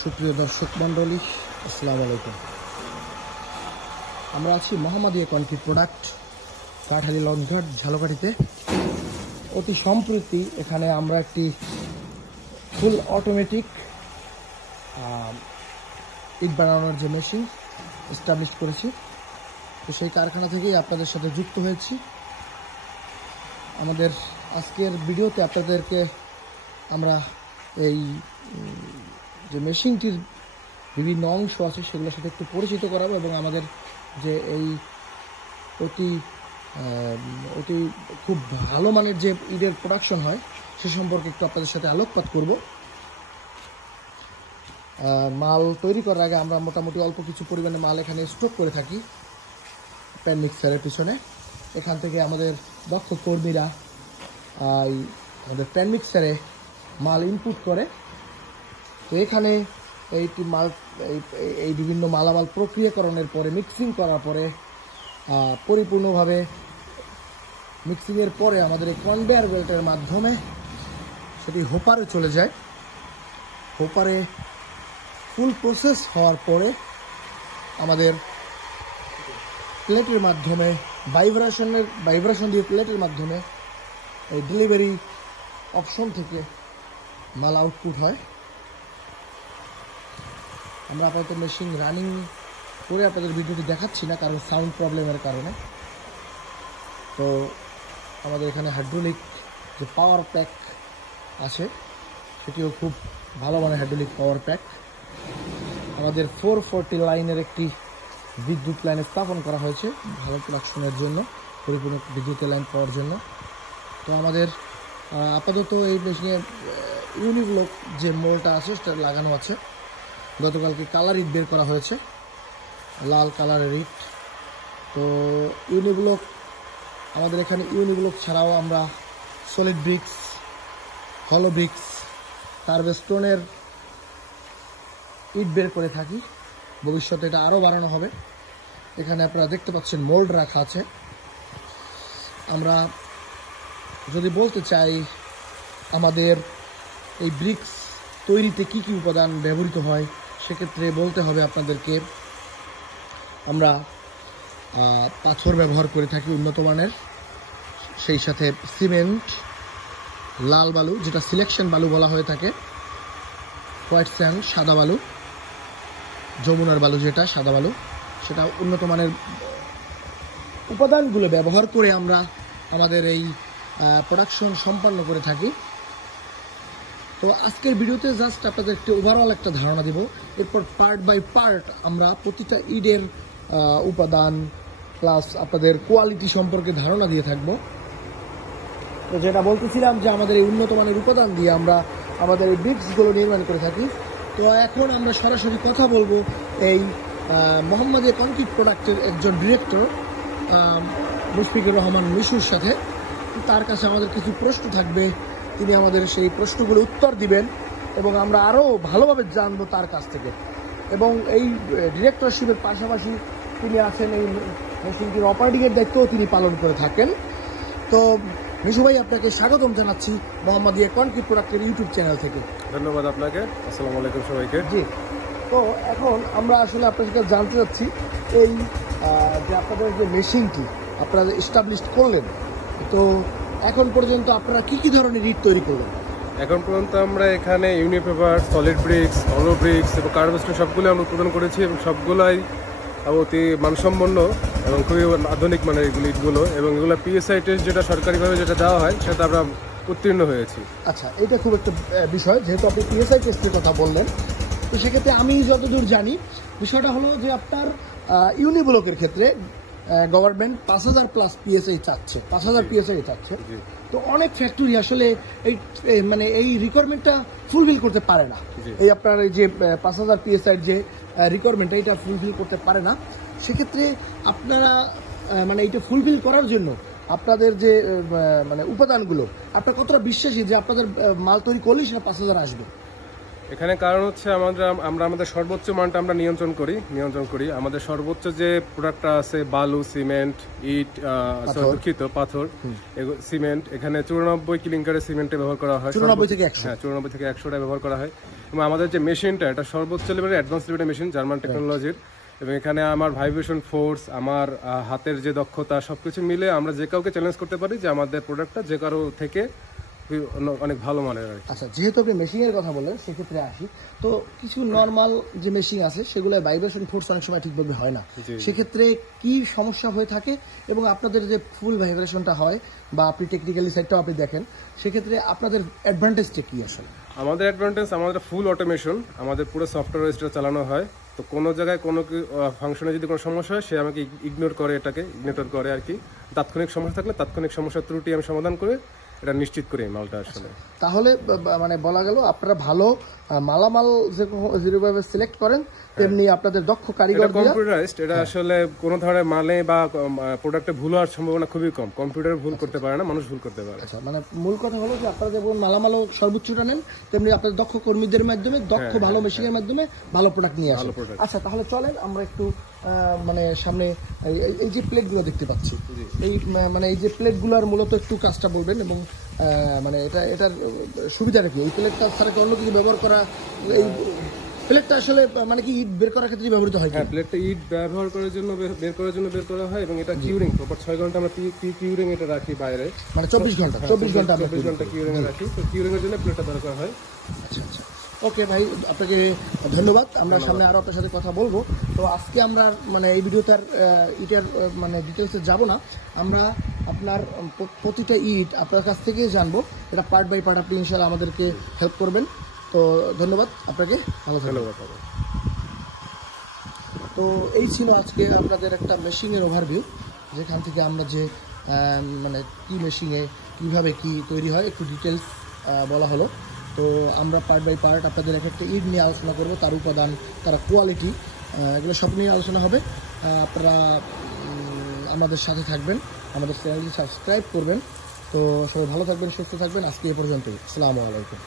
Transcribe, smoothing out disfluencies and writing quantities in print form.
সুপ্রিয় দর্শক মণ্ডলী, আসসালামু আলাইকুম। আমরা আছি মোহাম্মদিয়া কনক্রিট প্রোডাক্ট, কাঠালি লঞ্চঘাট, ঝালকাঠিতে। অতি সম্প্রতি এখানে আমরা একটি ফুল অটোমেটিক ইট বানানোর যে মেশিন এস্টাবলিশ করেছি, তো সেই কারখানা থেকেই আপনাদের সাথে যুক্ত হয়েছি। আমাদের আজকের ভিডিওতে আপনাদেরকে আমরা এই যে মেশিনটির বিভিন্ন অংশ আছে সেগুলোর সাথে একটু পরিচিত করাবো এবং আমাদের যে এই অতি খুব ভালো মানের যে ইটের প্রোডাকশন হয় সে সম্পর্কে একটু আপনাদের সাথে আলোকপাত করব। মাল তৈরি করার আগে আমরা মোটামুটি অল্প কিছু পরিমাণে মাল এখানে স্টক করে থাকি প্যান মিক্সারের পিছনে। এখান থেকে আমাদের দক্ষ কর্মীরা আমাদের প্যান মিক্সারে মাল ইনপুট করে। তো এখানে এইটি মাল এই বিভিন্ন মালামাল প্রক্রিয়াকরণের পরে মিক্সিং করার পরে পরিপূর্ণভাবে মিক্সিংয়ের পরে আমাদের এই কনভেয়ার বেল্টের মাধ্যমে সেটি হোপারে চলে যায়। হোপারে ফুল প্রসেস হওয়ার পরে আমাদের প্লেটের মাধ্যমে ভাইব্রেশন দিয়ে প্লেটের মাধ্যমে এই ডেলিভারি অপশন থেকে মাল আউটপুট হয়। আমরা আপাতত মেশিন রানিং করে আপনাদের ভিডিওটি দেখাচ্ছি না, কারণ সাউন্ড প্রবলেমের কারণে। তো আমাদের এখানে হাইড্রোলিক যে পাওয়ার প্যাক আছে সেটিও খুব ভালো মানের হাইড্রোলিক পাওয়ার প্যাক। আমাদের 440 লাইনের একটি বিদ্যুৎ লাইন স্থাপন করা হয়েছে ভালো প্রোডাকশনের জন্য, পরিপূর্ণ বিদ্যুতের লাইন পাওয়ার জন্য। তো আমাদের আপাতত এই মেশিনে ইউনিব্লক যে মোলটা আছে সেটা লাগানো আছে। গতকালকে কালার ইট বের করা হয়েছে, লাল কালারের ইট। তো ইউনিব্লক আমাদের এখানে ইউনিব্লক ছাড়াও আমরা সলিড ব্রিক্স, হলো ব্রিক্স, কার্ভেস্টোনের ইট বের করে থাকি। ভবিষ্যতে এটা আরও বাড়ানো হবে। এখানে আপনারা দেখতে পাচ্ছেন মোল্ড রাখা আছে। আমরা যদি বলতে চাই আমাদের এই ব্রিক্স তৈরিতে কি কি উপাদান ব্যবহৃত হয়, সেক্ষেত্রে বলতে হবে আপনাদেরকে আমরা পাথর ব্যবহার করে থাকি উন্নত মানের, সেই সাথে সিমেন্ট, লাল বালু যেটা সিলেকশন বালু বলা হয়ে থাকে, হোয়াইট স্যান্ড সাদা বালু, যমুনার বালু যেটা সাদা বালু, সেটা উন্নত মানের উপাদানগুলো ব্যবহার করে আমরা আমাদের এই প্রোডাকশন সম্পন্ন করে থাকি। তো আজকের ভিডিওতে জাস্ট আপনাদের একটি ওভারঅল একটা ধারণা দিব, এরপর পার্ট বাই পার্ট আমরা প্রতিটা ইটের উপাদান প্লাস আপনাদের কোয়ালিটি সম্পর্কে ধারণা দিয়ে থাকব। তো যেটা বলতেছিলাম যে আমাদের এই উন্নত মানের উপাদান দিয়ে আমরা আমাদের এই ব্রিক্সগুলো নির্মাণ করে থাকি। তো এখন আমরা সরাসরি কথা বলবো এই মোহাম্মদিয়া কনক্রিট প্রোডাক্টের একজন ডিরেক্টর মুশফিকুর রহমান মিশুর সাথে। তার কাছে আমাদের কিছু প্রশ্ন থাকবে, তিনি আমাদের সেই প্রশ্নগুলো উত্তর দিবেন এবং আমরা আরও ভালোভাবে জানবো তার কাছ থেকে। এবং এই ডিরেক্টরশিপের পাশাপাশি তিনি আছেন এই মেশিনটির অপারেটিংয়ের দায়িত্বও তিনি পালন করে থাকেন। তো মিশু ভাই, আপনাকে স্বাগতম জানাচ্ছি মোহাম্মদিয়া কনক্রিট প্রোডাক্টের ইউটিউব চ্যানেল থেকে। ধন্যবাদ আপনাকে। আসসালামু আলাইকুম সবাইকে। জি, তো এখন আমরা আসলে আপনার কাছে জানতে চাচ্ছি এই যে আপনাদের যে মেশিনটি আপনারা এস্টাবলিশ করলেন, তো এখন পর্যন্ত আপনারা কি কি ধরনের ইট তৈরি করলেন? এখন পর্যন্ত আমরা এখানে ইউনিপেপার, সলিড ব্রিক্স, হলো ব্রিক্স এবং কার্ভেস্টোন সবগুলো আমরা উৎপাদন করেছি এবং সবগুলাই অতি মানসম্পন্ন এবং খুবই আধুনিক মানের এগুলো ইটগুলো, এবং এগুলো পিএসআই টেস্ট যেটা সরকারিভাবে যেটা দেওয়া হয় সেটা আমরা উত্তীর্ণ হয়েছি। আচ্ছা, এটা খুব একটা বিষয়, যেহেতু আপনি পিএসআই টেস্টের কথা বললেন, তো সেক্ষেত্রে আমি যতদূর জানি বিষয়টা হলো যে আপনার ইউনিব্লকের ক্ষেত্রে গভর্নমেন্ট 5000 প্লাস পিএসআই চাচ্ছে, 5000 পিএসআই চাচ্ছে। তো অনেক ফ্যাক্টরি আসলে এই মানে এই রিকোয়ারমেন্টটা ফুলফিল করতে পারে না। এই আপনার এই যে 5000 পিএসআই যে রিকোয়ারমেন্ট এটা ফুলফিল করতে পারে না। সেক্ষেত্রে আপনারা মানে এইটা ফুলফিল করার জন্য আপনাদের যে মানে উপাদানগুলো, আপনার কতটা বিশ্বাসী যে আপনাদের মাল তৈরি করলেই সেটা 5000 আসবে? এখানে কারণ হচ্ছে আমরা আমাদের সর্বোচ্চ মানটা আমরা নিয়ন্ত্রণ করি। আমাদের সর্বোচ্চ যে প্রোডাক্টটা আছে বালু, সিমেন্ট, ইট, দুঃখিত পাথর, সিমেন্ট, এখানে 94 ক্লিংকারের সিমেন্টে ব্যবহার করা হয়। 94 থেকে 100। হ্যাঁ, 94 থেকে 100টা ব্যবহার করা হয়। এবং আমাদের যে মেশিনটা, এটা সর্বোচ্চ লেভেলের অ্যাডভান্স লেভেলের মেশিন, জার্মান টেকনোলজির। এবং এখানে আমার ভাইব্রেশন ফোর্স, আমার হাতের যে দক্ষতা, সবকিছু মিলে আমরা যে কাউকে চ্যালেঞ্জ করতে পারি যে আমাদের প্রোডাক্টটা যে কারো থেকে অনেক ভালো মানের আর কি। আচ্ছা, যেহেতু আপনি মেশিনের কথা বললেন সেক্ষেত্রে আসি। তো কিছু নর্মাল যে মেশিন আছে সেগুলো ভাইব্রেশন ফোর্স অনেক সময় ঠিকভাবে হয় না, সেক্ষেত্রে কি সমস্যা হয়ে থাকে এবং আপনাদের যে ফুল ভাইব্রেশনটা হয় বা আপনি টেকনিক্যালি সাইডটাও আপনি দেখেন, সেক্ষেত্রে আপনাদের অ্যাডভান্টেজটা কি আসলে? আমাদের অ্যাডভান্টেজ, আমাদের ফুল অটোমেশন, আমাদের পুরো সফটওয়্যার চালানো হয়। তো কোনো জায়গায় কোনো ফাংশনে যদি কোনো সমস্যা হয়, সে আমাকে ইগনোর করে আর কি। তাৎক্ষণিক সমস্যা থাকলে তাৎক্ষণিক সমস্যার ত্রুটি আমি সমাধান করে এটা নিশ্চিত করি মালটা আসলে। তাহলে মানে বলা গেল আপনারা ভালো মালামাল যেভাবে সিলেক্ট করেন, তেমনি আপনাদের দক্ষ কারিগর দিয়ে কম্পিউটারাইজড। এটা আসলে কোনো ধরনের মালে বা প্রোডাক্টে ভুল হওয়ার সম্ভাবনা খুবই কম। কম্পিউটার ভুল করতে পারে না, মানুষ ভুল করতে পারে। আচ্ছা, মানে মূল কথা হলো যে আপনারা যেমন মালামালও সর্বোচ্চটা নেন, তেমনি আপনাদের দক্ষ কর্মীদের মাধ্যমে দক্ষ ভালো মেশিনের মাধ্যমে ভালো প্রোডাক্ট নিয়ে আসেন। আচ্ছা, তাহলে চলেন আমরা একটু মানে সামনে এই যে প্লেটগুলো দেখতে পাচ্ছি, এই মানে এই যে প্লেটগুলোর মূলত একটু কাজটা বলবেন এবং মানে এটার সুবিধাটা কি? এই প্লেটটা ছাড়া কি অন্য কিছু ব্যবহার করা? এই প্লেটটা আসলে মানে কি ইট বের করার ক্ষেত্রে ব্যবহৃত হয়? হ্যাঁ, প্লেটটা ইট ব্যবহার করার জন্য বের করা হয় এবং এটা কিউরিং প্রপার 6 ঘন্টা আমরা কিউরিং এটা রাখি বাইরে, মানে 24 ঘন্টা কিউরিং এ রাখি। তো কিউরিং এর জন্য প্লেটটা দরকার হয়। আচ্ছা, ওকে ভাই, আপনাকে ধন্যবাদ। আমরা সামনে আরো আপনার সাথে কথা বলবো। তো আজকে আমরা মানে এই ভিডিওতে আর ইটের মানে ডিটেলসে যাব না। আমরা আপনার প্রতিটা ইট আপনার কাছ থেকে জানবো, এটা পার্ট বাই পার্ট আপনি ইনশাআল্লাহ আমাদেরকে হেল্প করবেন। তো ধন্যবাদ আপনাকে, ভালো থাকবেন। তো এই ছিল আজকে আপনাদের একটা মেশিনের ওভারভিউ, যেখান থেকে আমরা যে মানে কি মেশিনে কীভাবে কি তৈরি হয় একটু ডিটেলস বলা হলো। তো আমরা পার্ট বাই পার্ট আপনাদের এক একটা ইট নিয়ে আলোচনা করবো, তার উপাদান, তার কোয়ালিটি, এগুলো সব নিয়ে আলোচনা হবে। আপনারা আমাদের সাথে থাকবেন, আমাদের চ্যানেলটি সাবস্ক্রাইব করবেন। তো সবাই ভালো থাকবেন, সুস্থ থাকবেন। আজকে এ পর্যন্তই। আসসালামু আলাইকুম।